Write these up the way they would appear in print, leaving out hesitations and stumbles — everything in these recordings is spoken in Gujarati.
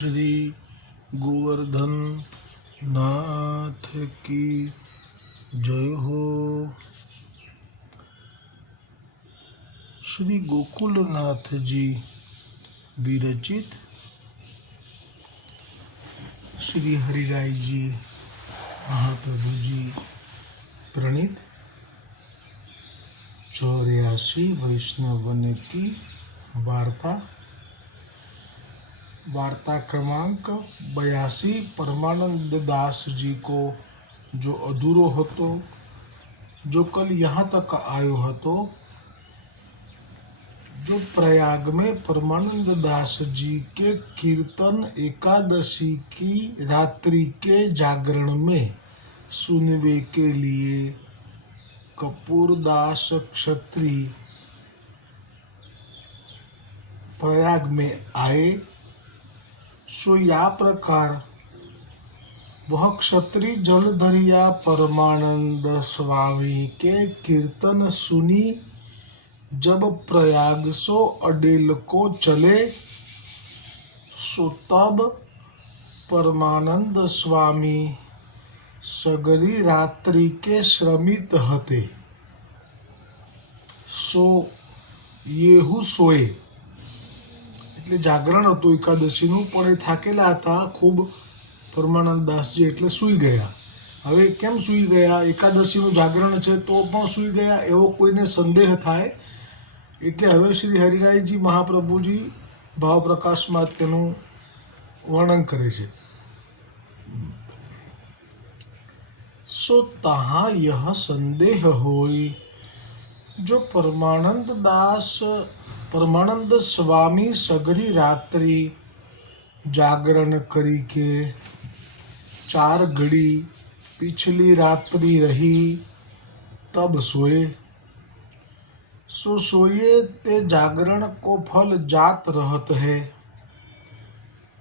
श्री गोवर्धन नाथ की जय हो। श्री गोकुलनाथ जी विरचित श्री हरिराय जी महाप्रभु जी प्रणीत 84 वैष्णवन की वार्ता क्रमांक 82। परमानंद दास जी को जो अधूरो हतो, जो कल यहाँ तक आयो हतो, जो प्रयाग में परमानंद दास जी के कीर्तन एकादशी की रात्रि के जागरण में सुनवे के लिए कपूरदास क्षत्री प्रयाग में आए, सो या प्रकार वह क्षत्रिय जलधरिया परमानंद स्वामी के कीर्तन सुनी जब प्रयाग सो अडेल को चले, सो तब परमानंद स्वामी सगरी रात्रि के श्रमित हते, सो येहू सोए એટલે જાગરણ હતું એકાદશીનું, પણ એ થાકેલા હતા ખૂબ પરમાનંદ દાસજી, એટલે સૂઈ ગયા. હવે કેમ સૂઈ ગયા? એકાદશીનું જાગરણ છે તો પણ સૂઈ ગયા એવો કોઈને સંદેહ થાય, એટલે હવે શ્રી હરિરાયજી મહાપ્રભુજી ભાવ પ્રકાશમાં તેનું વર્ણન કરે છે. સો તહાં यह संदेह होय, जो परमानंद स्वामी सगरी रात्रि जागरण करी के 4 घड़ी पिछली रात्रि रही तब सोए, सो सोए ते जागरण को फल जात रहत है.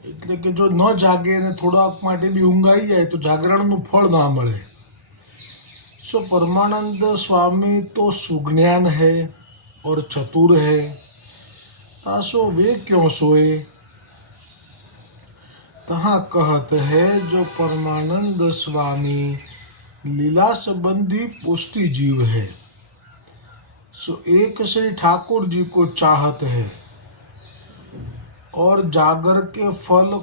એટલે કે જો ન જાગે અને થોડાક માટે બી ઊંઘ આવી જાય તો જાગરણનું ફળ ના મળે. सो परमानंद स्वामी तो सुज्ञान है और चतुर है, तासो वे क्यों सोए? तहाँ कहत है जो परमानंद स्वामी लीला संबंधी पुष्टि जीव है, सो एक श्री ठाकुर जी को चाहत है और जागरण के फल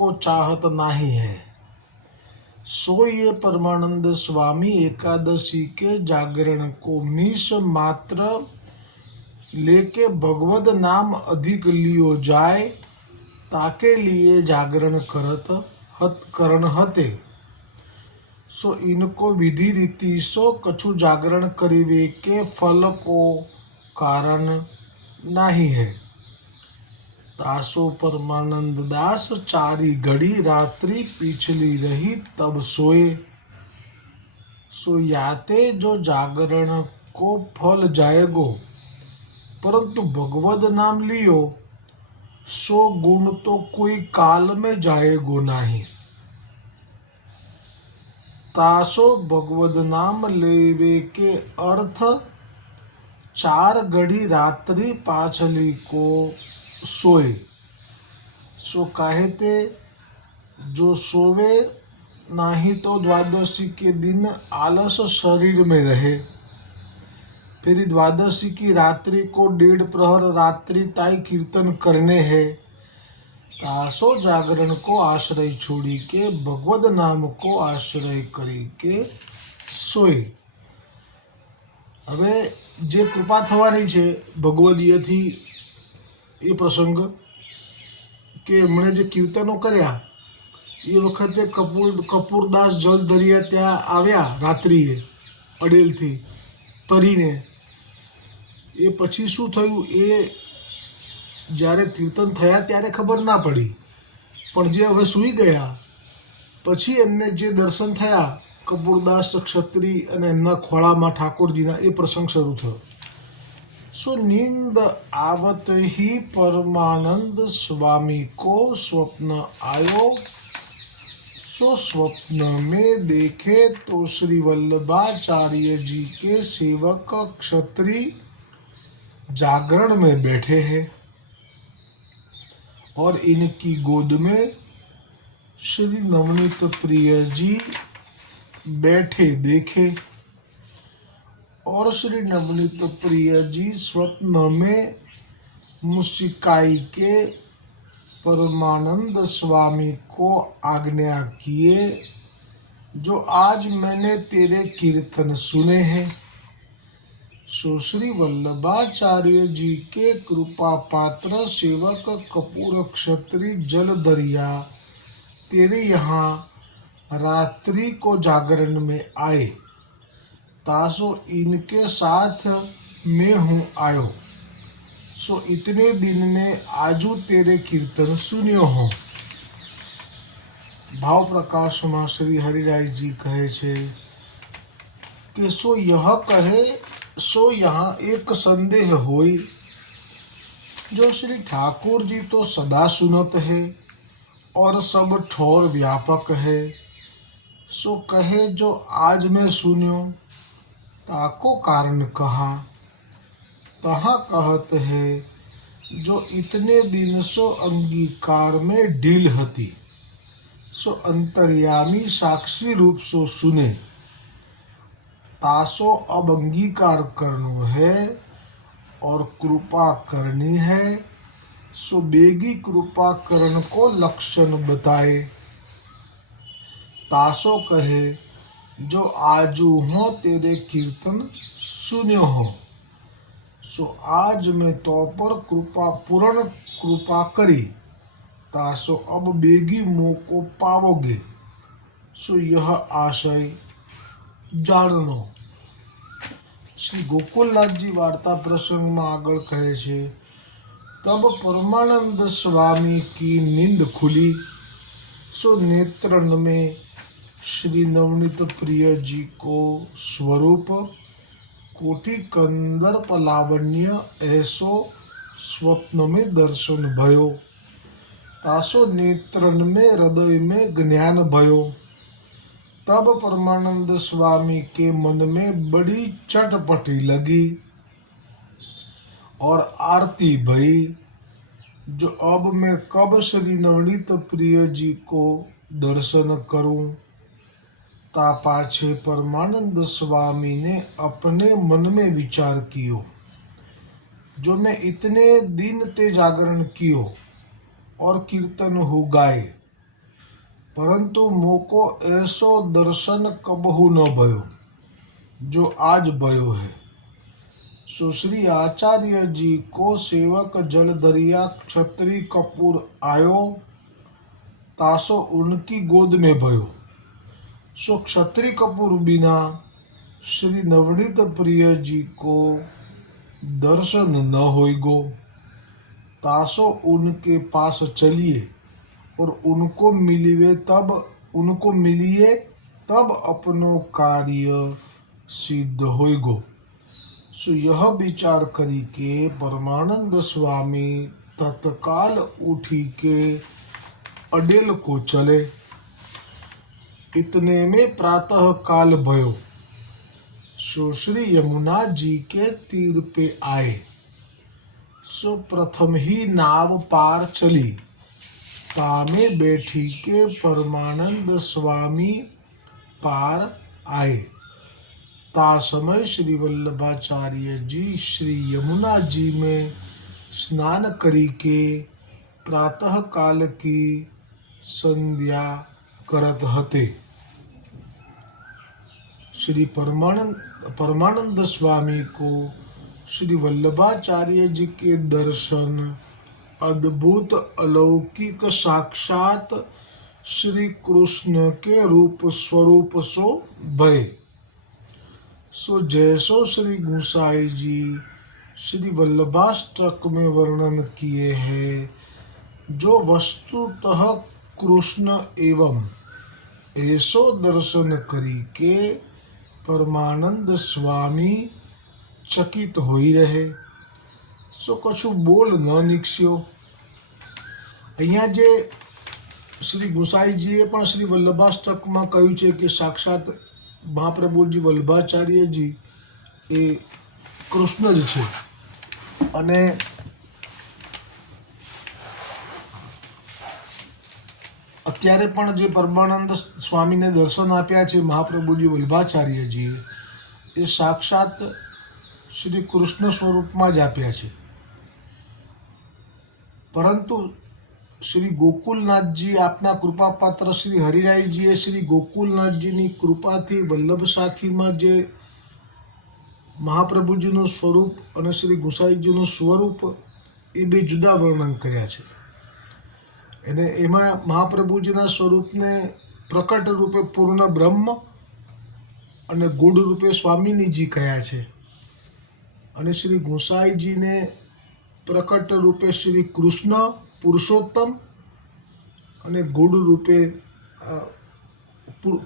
को चाहत नहीं है. सो ये परमानंद स्वामी एकादशी के जागरण को मीश मात्र लेके भगवद नाम अधिक लियो जाए, ताके लिए जागरण करण हते. सो इनको विधि रीति सो कछु जागरण करीवे के फल को कारण नहीं है. तासो परमानंद दास 4 घड़ी रात्रि पिछली रही तब सोए, सो याते जो जागरण को फल जाएगो, परंतु भगवद नाम लियो सो गुण तो कोई काल में जाएगो नहीं. तासो भगवद नाम लेवे के अर्थ 4 घड़ी रात्रि पाछली को सोए, सो कहते जो सोवे नहीं तो द्वादशी के दिन आलस शरीर में रहे, फिर द्वादशी की रात्रि को 1.5 प्रहर रात्रि ताई कीर्तन करने हैं, तासो जागरण को आश्रय छोड़ी के भगवद नाम को आश्रय करी के सोए. હવે જે કૃપા થવાની છે ભગવદીયથી એ પ્રસંગ કે એમણે જે કીર્તનો કર્યા એ વખતે કપૂરદાસ જલધરિયા ત્યાં આવ્યા રાત્રિએ અડેલથી તરીને. એ પછી શું થયું એ જ્યારે કીર્તન થયા ત્યારે ખબર ના પડી, પણ જે હવે સૂઈ ગયા પછી એમને જે દર્શન થયા કપૂરદાસ ક્ષત્રિ અને એમના ખોળામાં ઠાકોરજીના, એ પ્રસંગ શરૂ થયો. सो नींद आवत ही परमानंद स्वामी को स्वप्न आयो, सो स्वप्न में देखे तो श्री वल्लभाचार्य जी के सेवक क्षत्रिय जागरण में बैठे हैं और इनकी गोद में श्री नवनीत प्रिय जी बैठे देखे और श्री नवनीत प्रिय जी स्वप्न में मुस्काई के परमानंद स्वामी को आज्ञा किए, जो आज मैंने तेरे कीर्तन सुने हैं सो श्री वल्लभाचार्य जी के कृपा पात्र सेवक कपूर क्षत्रिय जल दरिया तेरे यहाँ रात्रि को जागरण में आए, तासो इनके साथ मैं हूँ आयो। सो इतने दिन में आजू तेरे कीर्तन सुन्यो हो। भाव प्रकाश में श्री हरिराय जी कहे छे कि सो यह कहे सो यहाँ एक संदेह होई, जो श्री ठाकुर जी तो सदा सुनत है और सब ठोर व्यापक है, सो कहे जो आज मैं सुन्यो ताको कारण कहा। तहाँ कहत है जो इतने दिन सो अंगीकार में ढील हती, सो अंतर्यामी साक्षी रूप सो सुने, तासो अब अंगीकार करनो है और कृपा करनी है, सो बेगी कृपा करण को लक्षण बताए। तासो कहे जो आजू हो तेरे कीर्तन सुन्यो हो, सो आज मैं तो पर कृपा पूर्ण कृपा करी, तासो अब बेगी मोह को पावोगे, सो यह आशय जाणनो। श्री गोकुलनाथ जी वार्ता प्रसंग में आगळ कहे छे, तब परमानंद स्वामी की नींद खुली, सो नेत्रन में श्री नवनीत प्रिय जी को स्वरूप कोटि कंदर्प लावण्य ऐसो स्वप्न में दर्शन भयो, तासो नेत्रन में हृदय में ज्ञान भयो। तब परमानंद स्वामी के मन में बड़ी चटपटी लगी और आरती भई, जो अब मैं कब श्री नवनीत प्रिय जी को दर्शन करूं। ता पाछे परमानंद स्वामी ने अपने मन में विचार कियो, जो मैं इतने दिन ते जागरण कियो और कीर्तन हो गाए, परंतु मोको ऐसो दर्शन कबहू न भयो जो आज भयो है। सो श्री आचार्य जी को सेवक जल दरिया क्षत्रिय कपूर आयो, तासो उनकी गोद में भयो। सो क्षत्रिय कपूर बिना श्री नवनीत प्रिय जी को दर्शन न होइगो, तासो उनके पास चलिए और उनको मिलिए तब अपनो कार्य सिद्ध होइगो। सो यह विचार करी के परमानंद स्वामी तत्काल उठी के अडेल को चले। इतने में प्रातः काल भयो, सो श्री यमुना जी के तीर पे आए। सो प्रथम ही नाव पार चली, तामे बैठी के परमानंद स्वामी पार आए। ता समय श्री वल्लभाचार्य जी श्री यमुना जी में स्नान करी के प्रातः काल की संध्या करत हते। श्री परमानंद स्वामी को श्री वल्लभाचार्य जी के दर्शन अद्भुत अलौकिक साक्षात श्री कृष्ण के रूप स्वरूप सो भय। सो जैसो श्री गुसाई जी श्री वल्लभाष्टक में वर्णन किए हैं, जो वस्तुतः कृष्ण एवं ऐसो दर्शन करी के परमानंद स्वामी चकित होई रहे। सो कछु बोल न निकस्यो। અહીંયા જે શ્રી ગુસાઈજીએ પણ શ્રી વલ્લભાષ્ટકમાં કહ્યું છે કે સાક્ષાત મહાપ્રભુજી વલ્લભાચાર્યજી એ કૃષ્ણ જ છે અને અત્યારે પણ જે પરમાનંદ સ્વામીને દર્શન આપ્યા છે મહાપ્રભુજી વલ્ભાચાર્યજીએ, એ સાક્ષાત શ્રી કૃષ્ણ સ્વરૂપમાં જ આપ્યા છે. પરંતુ શ્રી ગોકુલનાથજી, આપના કૃપાપાત્ર શ્રી હરિરાયજીએ શ્રી ગોકુલનાથજીની કૃપાથી વલ્લભ સાખીમાં જે મહાપ્રભુજીનું સ્વરૂપ અને શ્રી ગુસાઈજીનું સ્વરૂપ એ બે જુદા વર્ણન કર્યા છે. અને એમાં મહાપ્રભુજીના સ્વરૂપને પ્રકટ રૂપે પૂર્ણ બ્રહ્મ અને ગૂઢ રૂપે સ્વામિનીજી કહ્યા છે. અને શ્રી ગુસાઈજીને પ્રકટ રૂપે શ્રી કૃષ્ણ પુરુષોત્તમ અને ગૂઢ રૂપે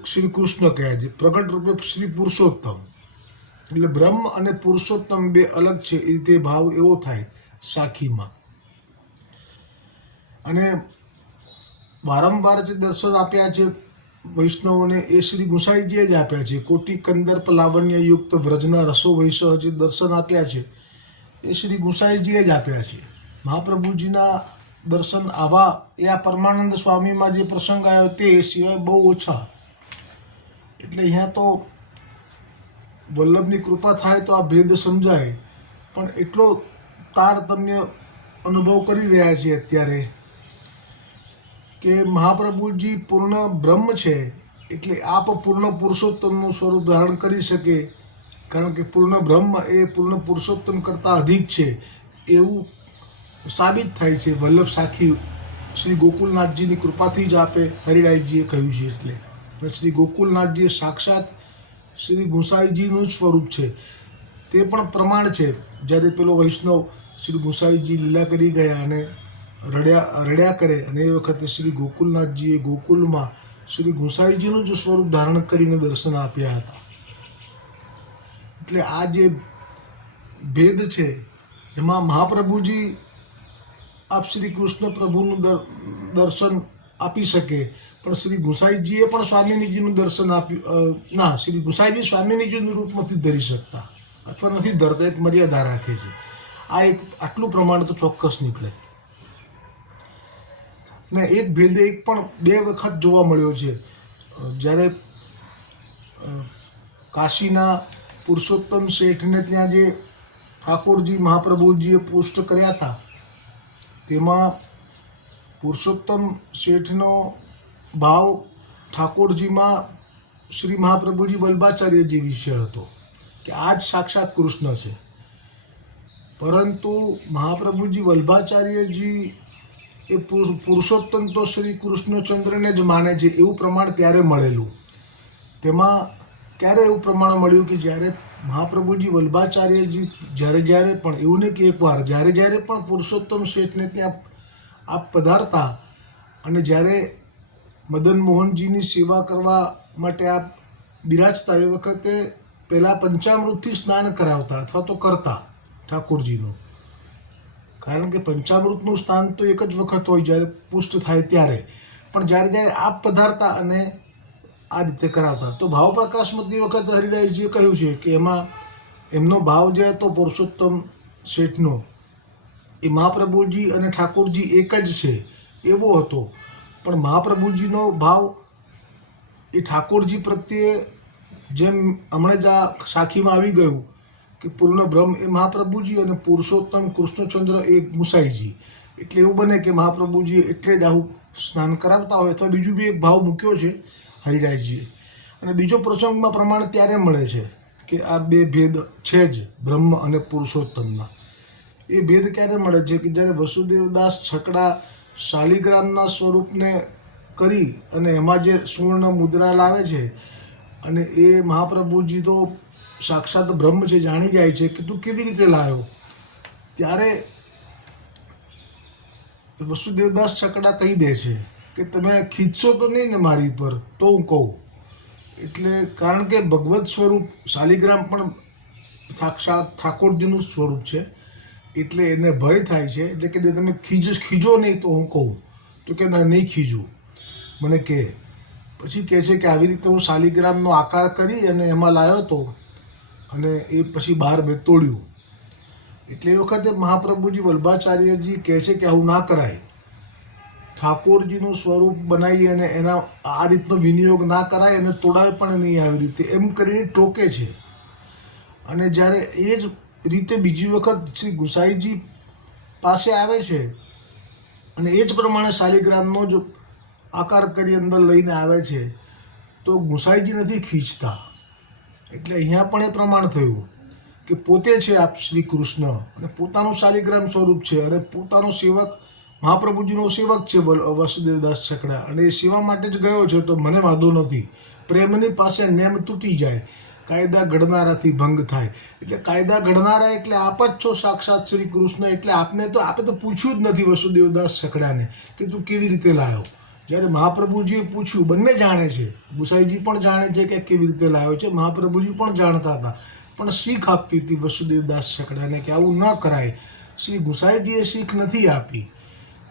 શ્રી કૃષ્ણ કહ્યા છે. પ્રકટ રૂપે શ્રી પુરુષોત્તમ, એટલે બ્રહ્મ અને પુરુષોત્તમ બે અલગ છે, એ રીતે ભાવ એવો થાય સાખીમાં. અને વારંવાર જે દર્શન આપ્યા છે વૈષ્ણવોને એ શ્રી ગુસાઈજીએ જ આપ્યા છે. કોટી કંદર્પ લાવણ્ય યુક્ત વ્રજના રસો વૈષ જે દર્શન આપ્યા છે એ શ્રી ગુસાઈજીએ જ આપ્યા છે. મહાપ્રભુજીના દર્શન આવા એ આ પરમાનંદ સ્વામીમાં જે પ્રસંગ આવ્યો તે સિવાય બહુ ઓછા. એટલે અહીંયા તો વલ્લભની કૃપા થાય તો આ ભેદ સમજાય, પણ એટલો તારતમ્ય અનુભવ કરી રહ્યા છીએ અત્યારે કે મહાપ્રભુજી પૂર્ણ બ્રહ્મ છે, એટલે આપ પૂર્ણ પુરુષોત્તમનું સ્વરૂપ ધારણ કરી શકે, કારણ કે પૂર્ણ બ્રહ્મ એ પૂર્ણ પુરુષોત્તમ કરતાં અધિક છે એવું સાબિત થાય છે. વલ્લભ સાખી શ્રી ગોકુલનાથજીની કૃપાથી જ આપે હરિરાયજીએ કહ્યું છે. એટલે શ્રી ગોકુલનાથજી સાક્ષાત શ્રી ગુસાઈજીનું જ સ્વરૂપ છે. તે પણ પ્રમાણ છે. જ્યારે પેલો વૈષ્ણવ શ્રી ગુસાઈજી લીલા કરી ગયા અને રડ્યા કરે, અને એ વખતે શ્રી ગોકુલનાથજીએ ગોકુલમાં શ્રી ગુસાઈજીનું જ સ્વરૂપ ધારણ કરીને દર્શન આપ્યા હતા. એટલે આ જે ભેદ છે એમાં મહાપ્રભુજી આપ શ્રી કૃષ્ણ પ્રભુનું દર્શન આપી શકે, પણ શ્રી ગુસાઈજીએ પણ સ્વામિનીજીનું દર્શન આપ્યું ના, શ્રી ગુસાઈજી સ્વામિનીજીનું રૂપ નથી ધરી શકતા અથવા નથી ધરતા, એક મર્યાદા રાખે છે. આ એક આટલું પ્રમાણ તો ચોક્કસ નીકળે. ને એક ભેદ એક પણ બે વખત જોવા મળ્યો છે. જ્યારે કાશીના પુરુષોત્તમ શેઠને ત્યાં જે ઠાકોરજી મહાપ્રભુજીએ પુષ્ટ કર્યા હતા, તેમાં પુરુષોત્તમ શેઠનો ભાવ ઠાકોરજીમાં શ્રી મહાપ્રભુજી વલ્ભાચાર્યજી વિશે હતો કે આ જ સાક્ષાત કૃષ્ણ છે. પરંતુ મહાપ્રભુજી વલ્ભાચાર્યજી એ પુરુષોત્તમ તો શ્રી કૃષ્ણચંદ્રને જ માને છે એવું પ્રમાણ ત્યારે મળેલું. તેમાં ક્યારે એવું પ્રમાણ મળ્યું કે જ્યારે મહાપ્રભુજી વલ્ભાચાર્યજી જ્યારે પણ, એવું નહીં કે એકવાર, જ્યારે પણ પુરુષોત્તમ શેઠને ત્યાં આપ પધારતા અને જ્યારે મદન મોહનજીની સેવા કરવા માટે આપ બિરાજતા, એ વખતે પહેલાં પંચામૃતથી સ્નાન કરાવતા અથવા તો કરતા ઠાકોરજીનું. કારણ કે પંચામૃતનું સ્નાન તો એક જ વખત હોય જ્યારે પુષ્ટ થાય ત્યારે, પણ જ્યારે આપ પધારતા અને આ રીતે કરાવતા. તો ભાવ પ્રકાશમાં તે વખતે હરિરાયજીએ કહ્યું છે કે એમાં એમનો ભાવ જે હતો પુરુષોત્તમ શેઠનો, એ મહાપ્રભુજી અને ઠાકોરજી એક જ છે એવો હતો. પણ મહાપ્રભુજીનો ભાવ એ ઠાકોરજી પ્રત્યે, જેમ હમણાં જ આ સાખીમાં આવી ગયું કે પૂર્ણ બ્રહ્મ એ મહાપ્રભુજી અને પુરુષોત્તમ કૃષ્ણચંદ્ર એ ગુસાઈજી, એટલે એવું બને કે મહાપ્રભુજી એટલે જ આવું સ્નાન કરાવતા હોય. અથવા બીજું બી એક ભાવ મૂક્યો છે હરિરાયજીએ. અને બીજો પ્રસંગમાં પ્રમાણ ત્યારે મળે છે કે આ બે ભેદ છે જ બ્રહ્મ અને પુરુષોત્તમના. એ ભેદ ક્યારે મળે છે કે જ્યારે વસુદેવદાસ છકડા શાલિગ્રામના સ્વરૂપને કરી અને એમાં જે સુવર્ણ મુદ્રા લાવે છે, અને એ મહાપ્રભુજી તો સાક્ષાત બ્રહ્મ છે, જાણી જાય છે કે તું કેવી રીતે લાવ્યો, ત્યારે વસુદેવદાસ છકડા કહી દે છે કે તમે ખીચશો તો નહીં ને મારી પર, તો હું કહું. એટલે કારણ કે ભગવત સ્વરૂપ શાલિગ્રામ પણ સાક્ષાત ઠાકોરજીનું સ્વરૂપ છે, એટલે એને ભય થાય છે. એટલે કે તમે ખીજો નહીં તો હું કહું. તો કે નહીં ખીજું, મને કહે. પછી કહે છે કે આવી રીતે હું શાલિગ્રામનો આકાર કરી અને એમાં લાવ્યો હતો, અને એ પછી બહાર મેં તોડ્યું. એટલે એ વખતે મહાપ્રભુજી વલ્ભાચાર્યજી કહે છે કે આવું ના કરાય. ઠાકોરજીનું સ્વરૂપ બનાવી અને એના આ રીતનો વિનિયોગ ના કરાય અને તોડાય પણ નહીં આવી રીતે એમ કરીને ટોકે છે. અને જ્યારે એ જ રીતે બીજી વખત શ્રી ગુસાઈજી પાસે આવે છે અને એ જ પ્રમાણે શાલિગ્રામનો જ આકાર કરી અંદર લઈને આવે છે તો ગુસાઈજી નથી ખીંચતા. એટલે અહીંયા પણ એ પ્રમાણ થયું કે પોતે છે આપ શ્રી કૃષ્ણ અને પોતાનું શાલિગ્રામ સ્વરૂપ છે અને પોતાનો સેવક મહાપ્રભુજીનો સેવક છે વસુદેવદાસ છકડા અને એ સેવા માટે જ ગયો છે તો મને વાંધો નથી. પ્રેમની પાસે નેમ તૂટી જાય, કાયદા ઘડનારાથી ભંગ થાય. એટલે કાયદા ઘડનારા એટલે આપ જ છો સાક્ષાત શ્રી કૃષ્ણ. એટલે આપે તો પૂછ્યું જ નથી વસુદેવદાસ છકડાને કે તું કેવી રીતે લાવ્યો. જ્યારે મહાપ્રભુજીએ પૂછ્યું, બંને જાણે છે, ગુસાઈજી પણ જાણે છે કે કેવી રીતે લાવ્યો છે, મહાપ્રભુજી પણ જાણતા હતા, પણ શીખ આપવી હતી વસુદેવદાસ છકડાને કે આવું ન કરાય. શ્રી ગુસાઈજીએ શીખ નથી આપી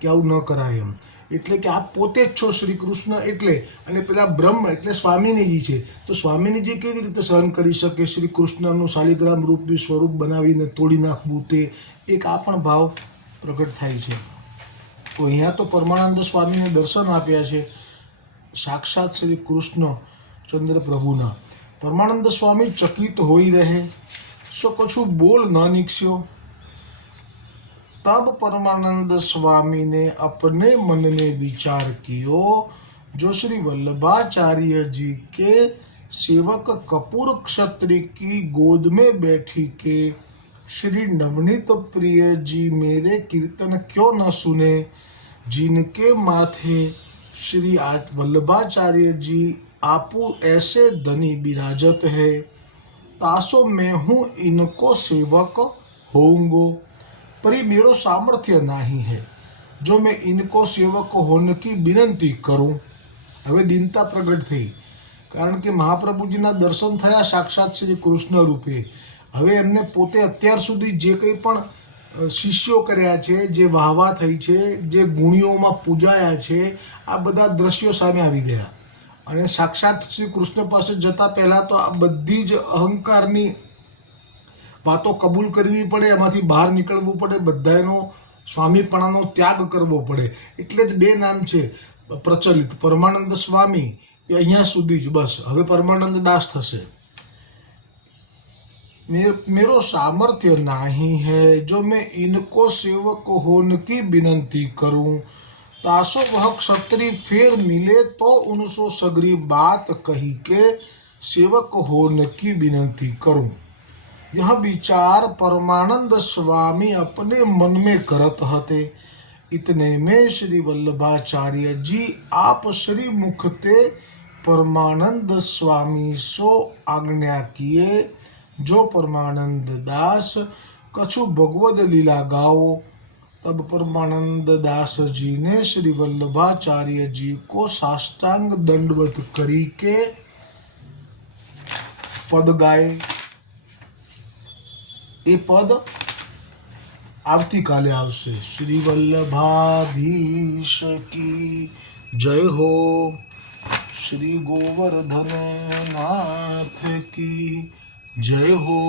કે આવું ન કરાય એમ. એટલે કે આપ પોતે જ છો શ્રી કૃષ્ણ. એટલે અને પેલા બ્રહ્મ એટલે સ્વામિનીજી છે, તો સ્વામિનીજી કેવી રીતે સહન કરી શકે શ્રી કૃષ્ણનું શાલિગ્રામ રૂપી સ્વરૂપ બનાવીને તોડી નાખવું. તે એક આ પણ ભાવ પ્રગટ થાય છે. તો અહીંયા તો પરમાનંદ સ્વામીને દર્શન આપ્યા છે સાક્ષાત શ્રી કૃષ્ણ ચંદ્ર પ્રભુના. પરમાનંદ સ્વામી ચકિત હોઈ રહે, સો કછું બોલ ન નીકસ્યો. तब परमानंद स्वामी ने अपने मन में विचार कियो, जो श्री वल्लभाचार्य जी के सेवक कपूर क्षत्रिय की गोद में बैठी के श्री नवनीत प्रिय जी मेरे कीर्तन क्यों न सुने, जिनके माथे श्री वल्लभाचार्य जी आपू ऐसे धनी विराजत है, तासो मैं हूँ इनको सेवक होऊंगो, पर ये मेरा सामर्थ्य नहीं है जो मैं इनको सेवक होने की विनंती करूं. હવે દીનતા પ્રગટ થઈ, કારણ કે મહાપ્રભુજીના દર્શન થયા સાક્ષાત શ્રી કૃષ્ણ રૂપે. હવે એમને પોતે અત્યાર સુધી જે કંઈ પણ શિષ્યો કર્યા છે, જે વાહવા થઈ છે, જે ગુણીઓમાં પૂજાયા છે, આ બધા દ્રશ્યો સામે આવી ગયા. અને સાક્ષાત શ્રી કૃષ્ણ પાસે જતા પહેલાં તો આ બધી જ અહંકારની વાતો કબૂલ કરવી પડે, એમાંથી બહાર નીકળવું પડે, બધાનો સ્વામીપણાનો ત્યાગ કરવો પડે. એટલે જ બે નામ છે પ્રચલિત, પરમાનંદ સ્વામી એ અહીંયા સુધી જ બસ. હવે પરમાનંદ દાસ થશે. मेरो सामर्थ्य नहीं है जो मैं इनको सेवक होने की विनंती करूं, तासो वह क्षत्रिय फिर मिले तो उनसो सगरी बात कही के सेवक होने की विनंती करूं. यह विचार परमानंद स्वामी अपने मन में करत हते. इतने में श्री वल्लभाचार्य जी आप श्री मुखते परमानंद स्वामी सो आज्ञा किए, जो परमानंद दास कछु भगवद लीला गाओ. तब परमानंद दास जी ने श्री वल्लभाचार्य जी को साष्टांग दंडवत करी के पद गाए. એ પદ આવતીકાલે આવશે. શ્રી વલ્લભાધીશ કી જય હો, શ્રી ગોવર્ધન નાથ કી જય હો.